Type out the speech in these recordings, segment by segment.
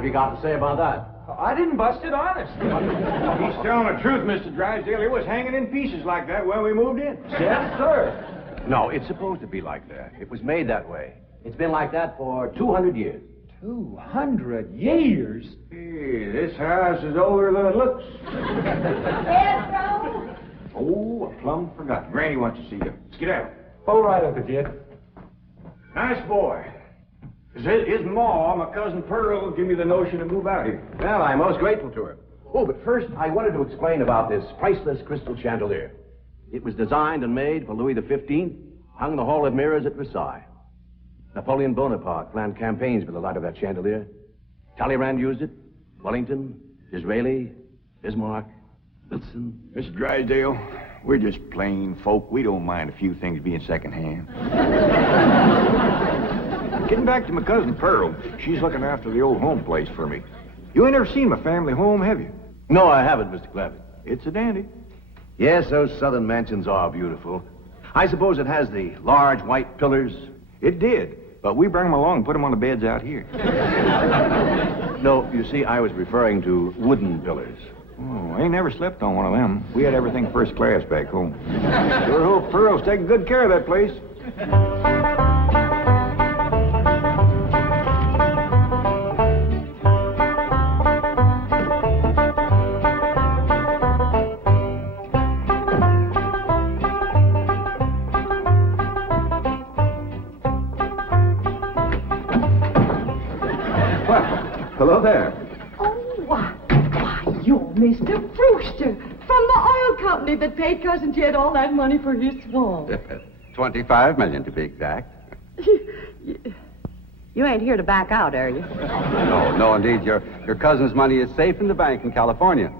have you got to say about that? I didn't bust it, honest. He's telling the truth, Mr. Drysdale. It was hanging in pieces like that when we moved in. Yes, sir. No, it's supposed to be like that. It was made that way. It's been like that for 200 years. 200 years? Hey, this house is older than it looks. Pedro? Oh, I plumb forgot. Granny wants to see you. Skedaddle. All right, Uncle Jed. Nice boy. His ma, my cousin Pearl, gave me the notion to move out here. Well, I'm most grateful to her. Oh, but first, I wanted to explain about this priceless crystal chandelier. It was designed and made for Louis XV, hung the Hall of Mirrors at Versailles. Napoleon Bonaparte planned campaigns with the light of that chandelier. Talleyrand used it. Wellington, Disraeli, Bismarck, Wilson. Mr. Drysdale, we're just plain folk. We don't mind a few things being secondhand. Getting back to my cousin Pearl, she's looking after the old home place for me. You ain't never seen my family home, have you? No, I haven't, Mr. Clappett. It's a dandy. Yes, those southern mansions are beautiful. I suppose it has the large white pillars. It did, but we bring them along and put them on the beds out here. No, you see, I was referring to wooden pillars. Oh, I ain't never slept on one of them. We had everything first class back home. Sure hope Pearl's taking good care of that place. Hello there. Oh, why, you're Mr. Brewster from the oil company that paid Cousin Jed all that money for his swamp. 25 million to be exact. You ain't here to back out, are you? No, indeed. Your cousin's money is safe in the bank in California.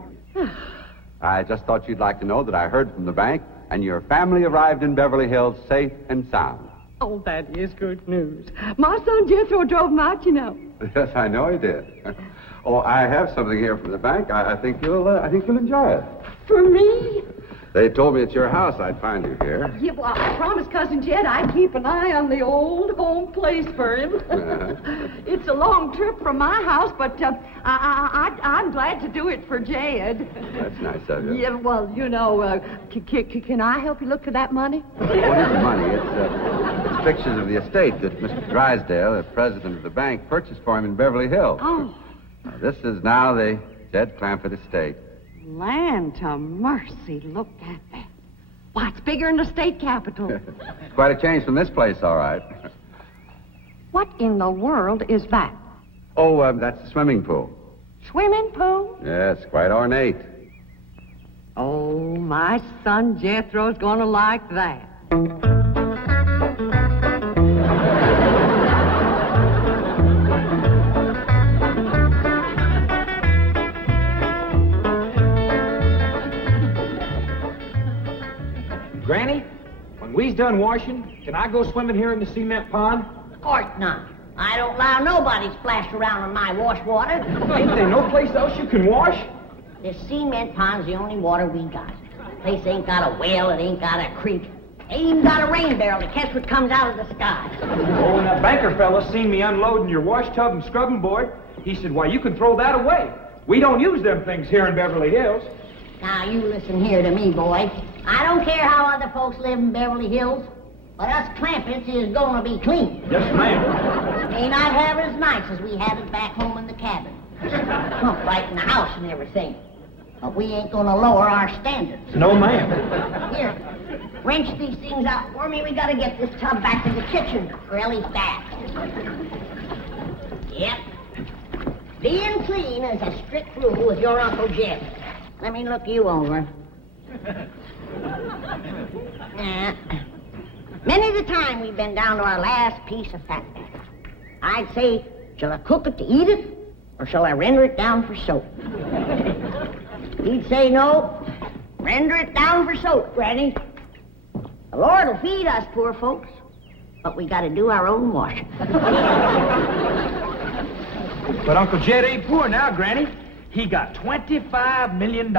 I just thought you'd like to know that I heard from the bank, and your family arrived in Beverly Hills safe and sound. Oh, that is good news. My son Jethro drove him out, you know. Yes, I know he did. Oh, I have something here from the bank. I think you'll enjoy it. For me? They told me at your house I'd find you here. Yeah, well, I promised Cousin Jed I'd keep an eye on the old home place for him. It's a long trip from my house, but I'm glad to do it for Jed. That's nice of you. Yeah, well, you know, can I help you look for that money? What is the money? It's pictures of the estate that Mr. Drysdale, the president of the bank, purchased for him in Beverly Hills. Oh. Now, this is now the Jed Clampett estate. Land to mercy, look at that. Why, it's bigger than the state capitol. It's quite a change from this place, all right. What in the world is that? Oh, that's the swimming pool. Swimming pool? Yes, quite ornate. Oh, my son Jethro's gonna like that. Granny, when we's done washing, can I go swimming here in the cement pond? Of course not. I don't allow nobody to splash around in my wash water. Ain't there no place else you can wash? This cement pond's the only water we got. Place ain't got a well, it ain't got a creek. Ain't even got a rain barrel to catch what comes out of the sky. Oh, and that banker fella seen me unloading your wash tub and scrubbing board. He said, why, you can throw that away. We don't use them things here in Beverly Hills. Now, you listen here to me, boy. I don't care how other folks live in Beverly Hills, but us Clampetts is gonna be clean. Yes, ma'am. May not have it as nice as we had it back home in the cabin. Plump right in the house and everything. But we ain't gonna lower our standards. No, ma'am. Here, wrench these things out for me. We gotta get this tub back to the kitchen for Ellie's bath. Yep. Being clean is a strict rule with your Uncle Jed. Let me look you over. Many the time we've been down to our last piece of fat batter. I'd say, shall I cook it to eat it, or shall I render it down for soap? He'd say, no, render it down for soap, Granny. The Lord will feed us poor folks, but we gotta do our own washing. But Uncle Jed ain't poor now, Granny. He got $25 million.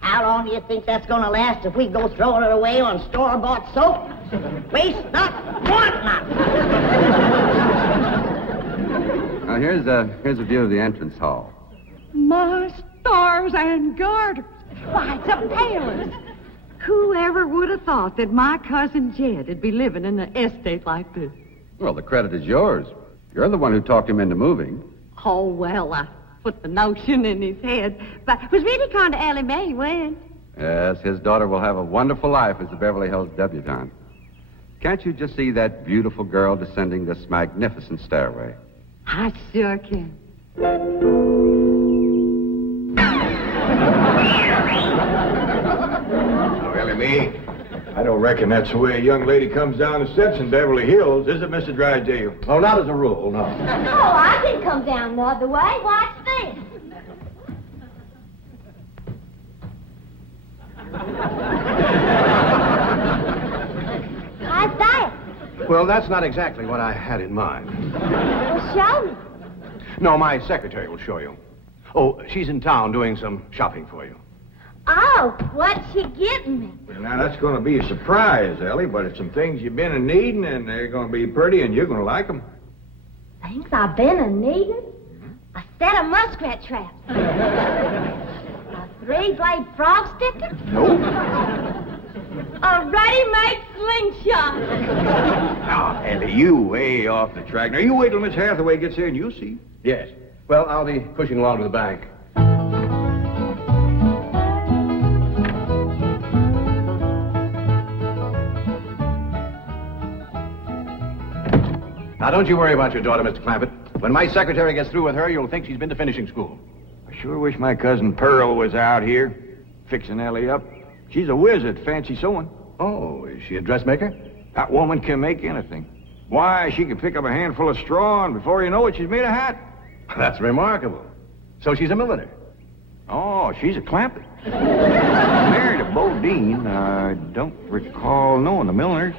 How long do you think that's gonna last if we go throwing it away on store-bought soap? Waste not, want not. Well, here's a view of the entrance hall. My stars and garters. Why, it's a palace. Whoever would have thought that my cousin Jed would be living in an estate like this? Well, the credit is yours. You're the one who talked him into moving. Oh, well, I put the notion in his head. But it was really kind of Ellie Mae when. Yes, his daughter will have a wonderful life as the Beverly Hills debutante. Can't you just see that beautiful girl descending this magnificent stairway? I sure can. Well, Mae, I don't reckon that's the way a young lady comes down the steps in Beverly Hills, is it, Mr. Drysdale? Oh, not as a rule, no. Oh, I can come down the other way. Watch this. How's that? Well, that's not exactly what I had in mind. Well, show me. No, my secretary will show you. Oh, she's in town doing some shopping for you. Oh, what's she getting me? Now, that's going to be a surprise, Ellie, but it's some things you've been in needing, and they're going to be pretty, and you're going to like them. Things I've been a-needing? A set of muskrat traps. A three-blade frog sticker? Nope. A ready-made slingshot. Now, Ellie, you way off the track. Now, you wait till Miss Hathaway gets here, and you'll see. Yes. Well, I'll be pushing along to the bank. Now, don't you worry about your daughter, Mr. Clampett. When my secretary gets through with her, you'll think she's been to finishing school. I sure wish my cousin Pearl was out here, fixing Ellie up. She's a whiz at fancy sewing. Oh, is she a dressmaker? That woman can make anything. Why, she can pick up a handful of straw, and before you know it, she's made a hat. That's remarkable. So she's a milliner. Oh, she's a Clampett. Married a Bodine. I don't recall knowing the milliners.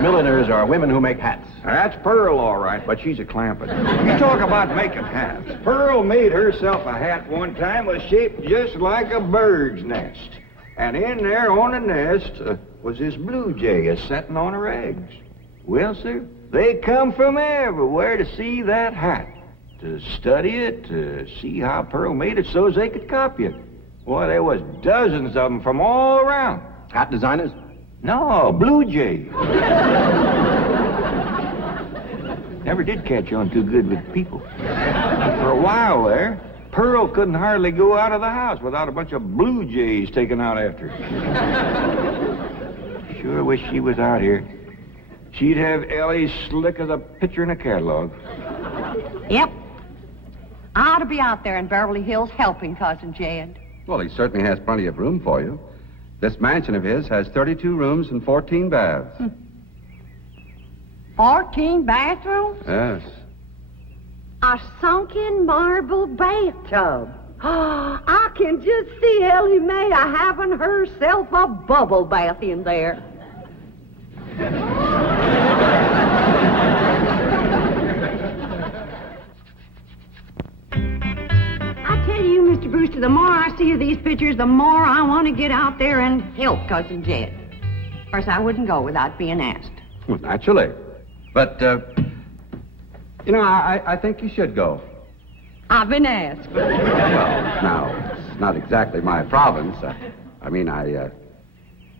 Milliners are women who make hats. That's Pearl, all right, but she's a Clampett. You talk about making hats. Pearl made herself a hat one time that was shaped just like a bird's nest. And in there on the nest was this blue jay a-setting on her eggs. Well, sir, they come from everywhere to see that hat, to study it, to see how Pearl made it so as they could copy it. Boy, there was dozens of them from all around. Hat designers? No, blue jay. Never did catch on too good with people. For a while there, Pearl couldn't hardly go out of the house without a bunch of blue jays taken out after her. Sure wish she was out here. She'd have Ellie slick as a picture in a catalog. Yep. I ought to be out there in Beverly Hills helping Cousin Jed. Well, he certainly has plenty of room for you. This mansion of his has 32 rooms and 14 baths. 14 bathrooms? Yes. A sunken marble bathtub. Oh, I can just see Ellie Mae having herself a bubble bath in there. I tell you, Mr. Brewster, the more I see of these pictures, the more I want to get out there and help Cousin Jed. Of course, I wouldn't go without being asked. Well, naturally. But, I think you should go. I've been asked. Well, now, it's not exactly my province.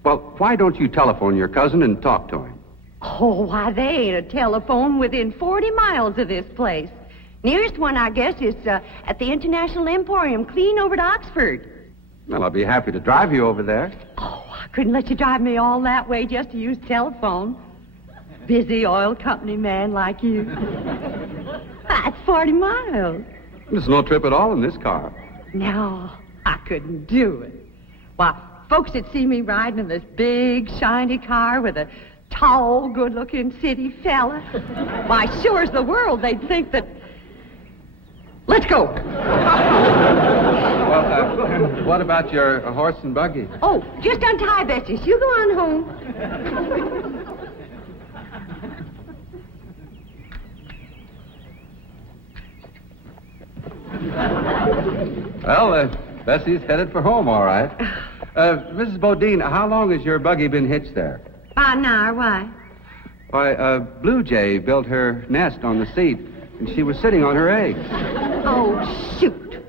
Well, why don't you telephone your cousin and talk to him? Oh, why, they ain't a telephone within 40 miles of this place. Nearest one, I guess, is at the International Emporium, clean over to Oxford. Well, I'll be happy to drive you over there. Oh, I couldn't let you drive me all that way just to use telephone. Busy oil company man like you. That's 40 miles. There's no trip at all in this car. No, I couldn't do it. Why, folks that see me riding in this big, shiny car with a tall, good-looking city fella, why, sure as the world, they'd think that... Let's go. Well, what about your horse and buggy? Oh, just untie Betsy. You go on home. Well, Bessie's headed for home, all right. Mrs. Bodine, how long has your buggy been hitched there? About an hour, why? Why, Blue Jay built her nest on the seat, and she was sitting on her eggs. Oh, shoot.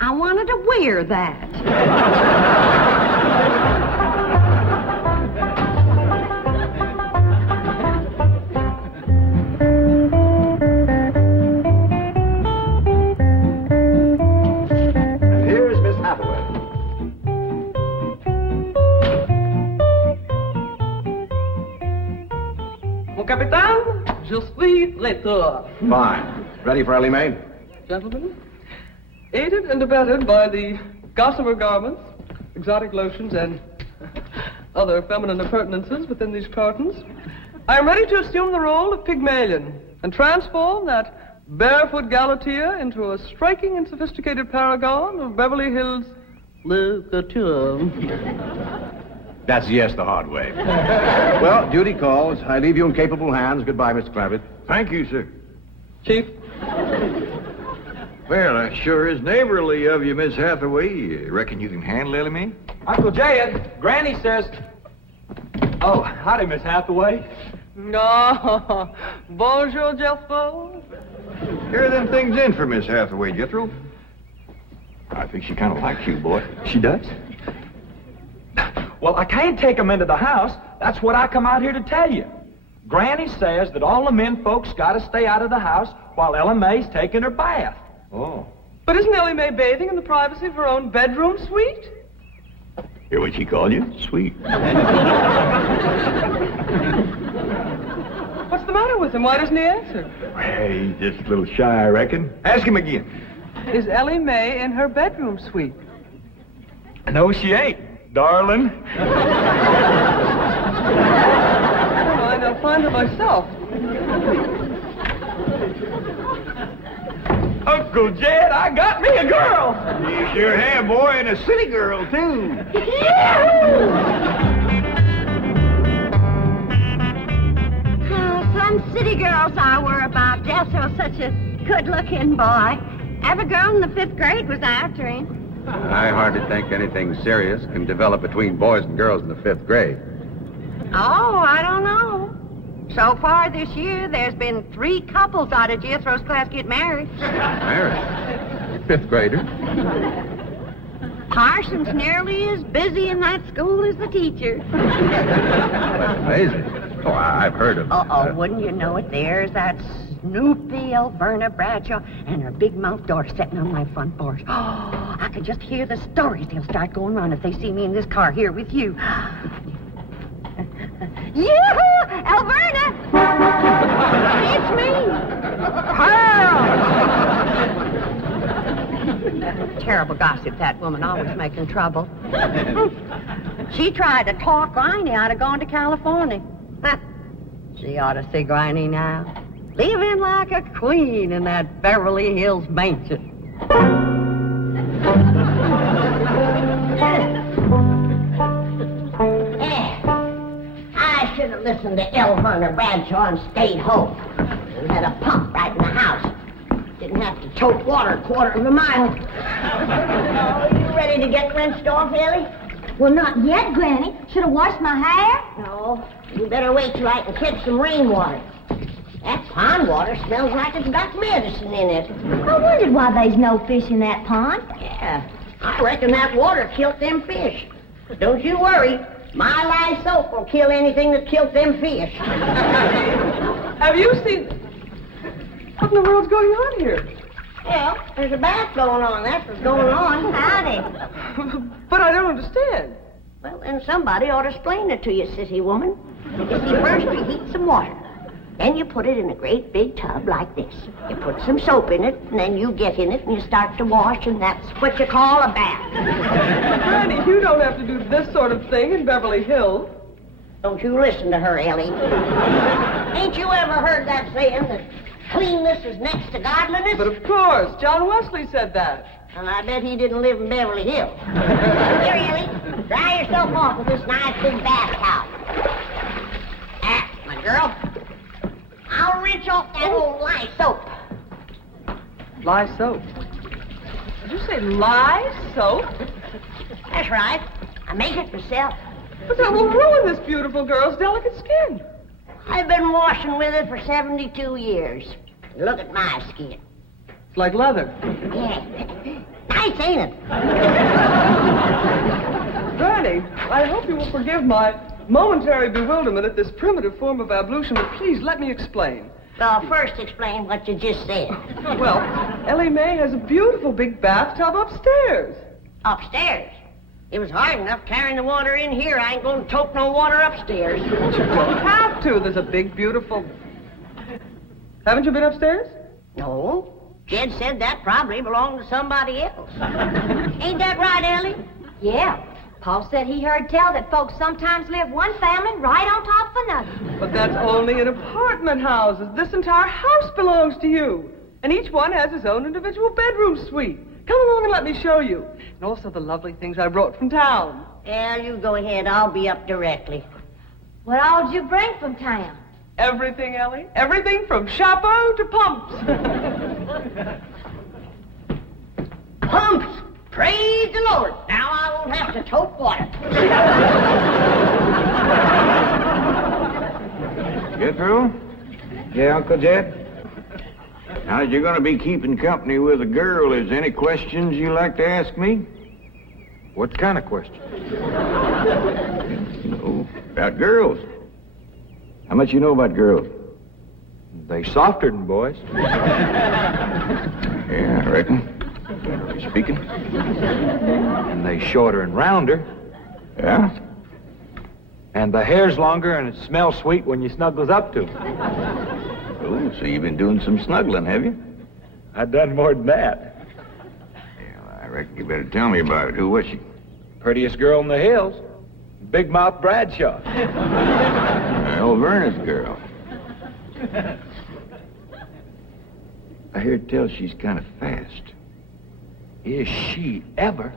I wanted to wear that. And here's Miss Hathaway. Mon capitaine, je suis retour. Fine. Ready for Ellie Mae? Gentlemen, aided and abetted by the gossamer garments, exotic lotions, and other feminine appurtenances within these cartons, I am ready to assume the role of Pygmalion and transform that barefoot Galatea into a striking and sophisticated paragon of Beverly Hills le couture. That's yes the hard way. Well, duty calls. I leave you in capable hands. Goodbye, Mr. Clampett. Thank you, sir. Chief, Well, that sure is neighborly of you, Miss Hathaway. Reckon you can handle Ellie Mae? Uncle Jed, Granny says... Oh, howdy, Miss Hathaway. no, bonjour, Jethro. Here are them things in for Miss Hathaway, Jethro. I think she kind of likes you, boy. She does? Well, I can't take 'em into the house. That's what I come out here to tell you. Granny says that all the men folks got to stay out of the house while Ella Mae's taking her bath. Oh. But isn't Ellie Mae bathing in the privacy of her own bedroom suite? Hear what she called you? Sweet. What's the matter with him? Why doesn't he answer? Hey, he's just a little shy, I reckon. Ask him again. Is Ellie Mae in her bedroom suite? No, she ain't, darling. Never mind, I'll find her myself. Uncle Jed, I got me a girl. You sure have, boy, and a city girl, too. Some city girls I were about. Jesso's such a good-looking boy. Every girl in the 5th grade was after him. I hardly think anything serious can develop between boys and girls in the 5th grade. Oh, I don't know. So far this year, there's been 3 couples out of Jethro's class get married. Married? 5th grader? Parson's nearly as busy in that school as the teacher. That's amazing. Oh, I've heard of Wouldn't you know it? There's that Snoopy Alverna Bradshaw and her big mouth daughter sitting on my front porch. Oh, I could just hear the stories they'll start going around if they see me in this car here with you. Yoo-hoo! Alverna! It's me! Pearl! Terrible gossip, that woman, always making trouble. She tried to talk Granny out of going to California. She ought to see Granny now. Living like a queen in that Beverly Hills mansion. I should have listened to Alverna Bradshaw and stayed home. We had a pump right in the house. Didn't have to tote water a quarter of a mile. Oh, you ready to get rinsed off, Ellie? Well, not yet, Granny. Should have washed my hair. No, you better wait till I can catch some rainwater. That pond water smells like it's got medicine in it. I wondered why there's no fish in that pond. Yeah, I reckon that water killed them fish. But don't you worry. My lye soap will kill anything that killed them fish. Have you seen... What in the world's going on here? Well, there's a bath going on. That's what's going on. Howdy. But I don't understand. Well, then somebody ought to explain it to you, sissy woman. You see, first you heat some water. Then you put it in a great big tub like this. You put some soap in it, and then you get in it, and you start to wash, and that's what you call a bath. Granny, you don't have to do this sort of thing in Beverly Hills. Don't you listen to her, Ellie. Ain't you ever heard that saying that cleanness is next to godliness? But of course, John Wesley said that. And I bet he didn't live in Beverly Hills. Here, Ellie, dry yourself off with this nice big bath towel. Ah, my girl. I'll rinse off that old lye soap. Lye soap. Did you say lye soap? That's right. I make it myself. But that will ruin this beautiful girl's delicate skin. I've been washing with it for 72 years. Look at my skin. It's like leather. Yeah. Nice, ain't it? Granny, I hope you will forgive my momentary bewilderment at this primitive form of ablution, but please let me explain. Well, first explain what you just said. Well, Ellie Mae has a beautiful big bathtub upstairs. Upstairs. It was hard enough carrying the water in here. I ain't going to tote no water upstairs. You don't have to. There's a big, beautiful... Haven't you been upstairs? No. Jed said that probably belonged to somebody else. Ain't that right, Ellie? Yeah. Paul said he heard tell that folks sometimes live one family right on top of another. But that's only in apartment houses. This entire house belongs to you. And each one has his own individual bedroom suite. Come along and let me show you. And also the lovely things I brought from town. Yeah, you go ahead. I'll be up directly. What all did you bring from town? Everything, Ellie. Everything from chapeau to pumps. Pumps! Praise the Lord! Now I won't have to tote water. Jethro? Yeah, Uncle Jed? Now, you're going to be keeping company with a girl. Is there any questions you like to ask me? What kind of question? About girls. How much you know about girls? They softer than boys. Yeah, I reckon. Speaking. And they shorter and rounder. Yeah? And the hair's longer and it smells sweet when you snuggles up to 'em. Oh, so you've been doing some snuggling, have you? I done more than that. Yeah, I reckon you better tell me about it. Who was she? Prettiest girl in the hills. Big Mouth Bradshaw. Well, Verna's girl. I heard tell she's kind of fast. Is she ever?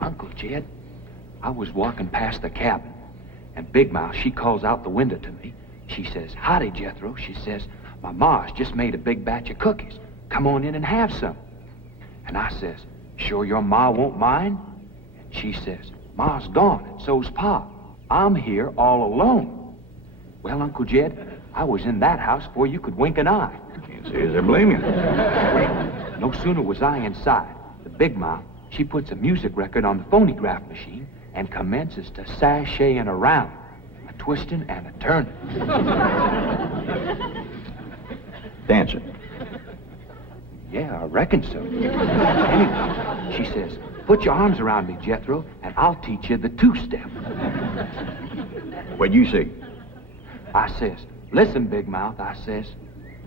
Uncle Jed, I was walking past the cabin, and Big Mouth, she calls out the window to me. She says, "Howdy, Jethro." She says, "My ma's just made a big batch of cookies. Come on in and have some." And I says, "Sure your ma won't mind?" And she says, "Ma's gone, and so's Pa. I'm here all alone." Well, Uncle Jed, I was in that house before you could wink an eye. Can't say as I blame you. No sooner was I inside, the Big Mouth, she puts a music record on the phonograph machine and commences to sashaying around, a twisting and a turning. Dancing. Yeah, I reckon so. Anyway, she says, "Put your arms around me, Jethro, and I'll teach you the two-step." What'd you say? I says, "Listen, Big Mouth," I says,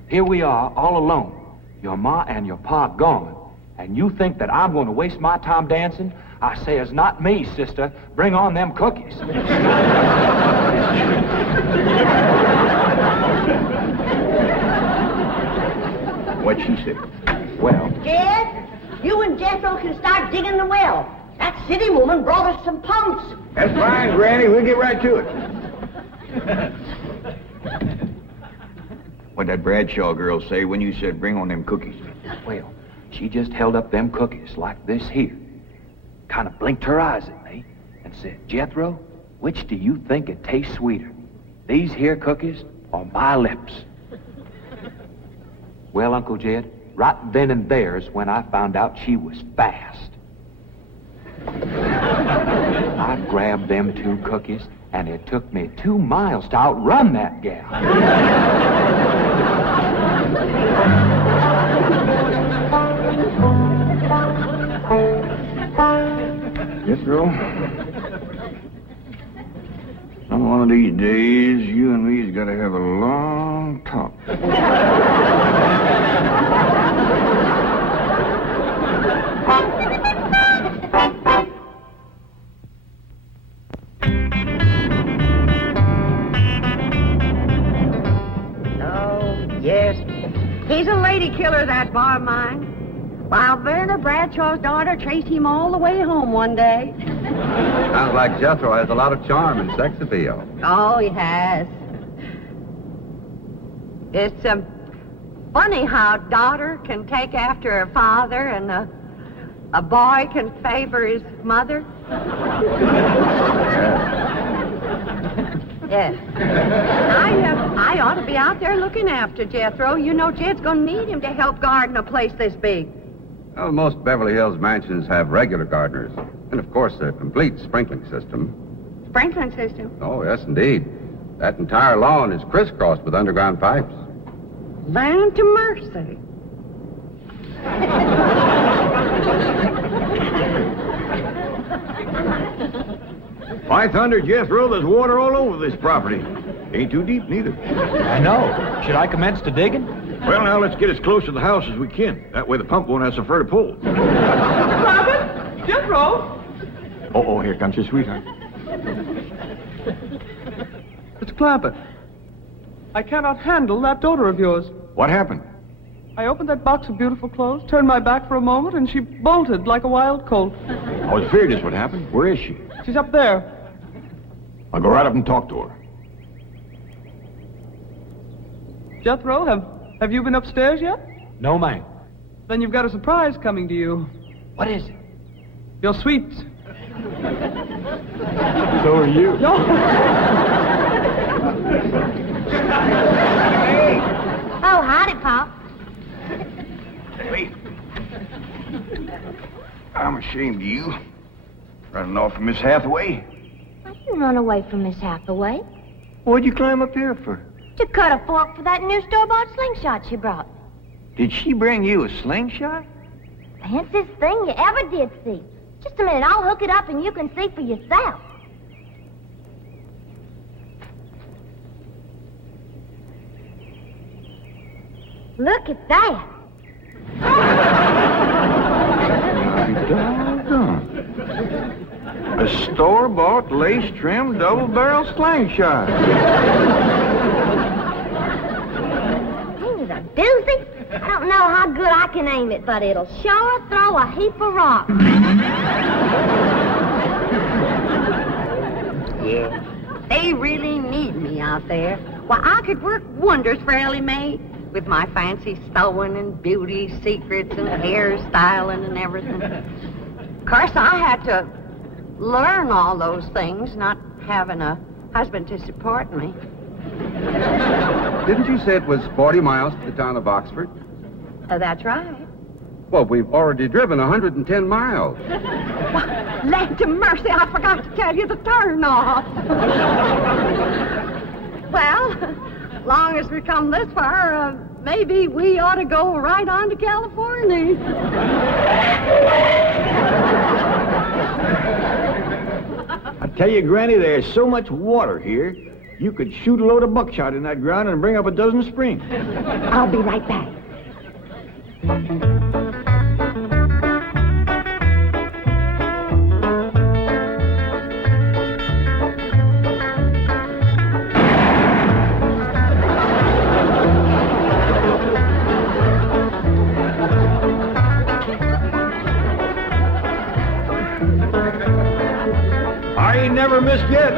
"here we are all alone. Your ma and your pa gone, and you think that I'm going to waste my time dancing? I says, not me, sister. Bring on them cookies." What'd she say? Well, Jed, you and Jethro can start digging the well. That city woman brought us some pumps. That's fine, Granny. We'll get right to it. What'd that Bradshaw girl say when you said bring on them cookies? well, she just held up them cookies like this here, kind of blinked her eyes at me, and said, "Jethro, which do you think it tastes sweeter, these here cookies or my lips?" Well, Uncle Jed, right then and there's when I found out she was fast. I grabbed them two cookies, and it took me 2 miles to outrun that gal. Jethro, some one of these days, you and me's got to have a long talk. Yes. He's a lady killer, that bar of mine. While Verna Bradshaw's daughter traced him all the way home one day. Sounds like Jethro has a lot of charm and sex appeal. Oh, he has. It's funny how a daughter can take after her father and a boy can favor his mother. Yes. I ought to be out there looking after Jethro. You know Jed's going to need him to help garden a place this big. Well, most Beverly Hills mansions have regular gardeners. And, of course, a complete sprinkling system. Sprinkling system? Oh, yes, indeed. That entire lawn is crisscrossed with underground pipes. Land to mercy. By thunder, Jethro, there's water all over this property. Ain't too deep, neither. I know. Should I commence to digging? Well, now, let's get as close to the house as we can. That way the pump won't have so far to pull. Robert? Jethro? Oh, here comes your sweetheart. Mr. Clampett, I cannot handle that daughter of yours. What happened? I opened that box of beautiful clothes, turned my back for a moment, and she bolted like a wild colt. I was afraid this would happen. Where is she? She's up there. I'll go right up and talk to her. Jethro, have you been upstairs yet? No, ma'am. Then you've got a surprise coming to you. What is it? Your sweets. So are you. No. Oh, howdy, Pop. Wait. I'm ashamed of you. Running off from Miss Hathaway. I didn't run away from Miss Hathaway. What'd you climb up here for? To cut a fork for that new store-bought slingshot she brought. Did she bring you a slingshot? Fanciest thing you ever did see. Just a minute, I'll hook it up and you can see for yourself. Look at that. Doggone. A store-bought, lace-trimmed, double-barrel slingshot. Ain't it a doozy? I don't know how good I can aim it, but it'll sure throw a heap of rocks. Yeah. They really need me out there. Why, I could work wonders for Ellie Mae with my fancy sewing and beauty secrets and hairstyling and everything. Of course, I had to learn all those things, not having a husband to support me. Didn't you say it was 40 miles to the town of Oxford? Oh, that's right. Well, we've already driven 110 miles. Land to mercy, I forgot to tell you the turn off. Well, long as we come this far, maybe we ought to go right on to California. I tell you, Granny, there's so much water here, you could shoot a load of buckshot in that ground and bring up a dozen springs. I'll be right back. I ain't never missed yet.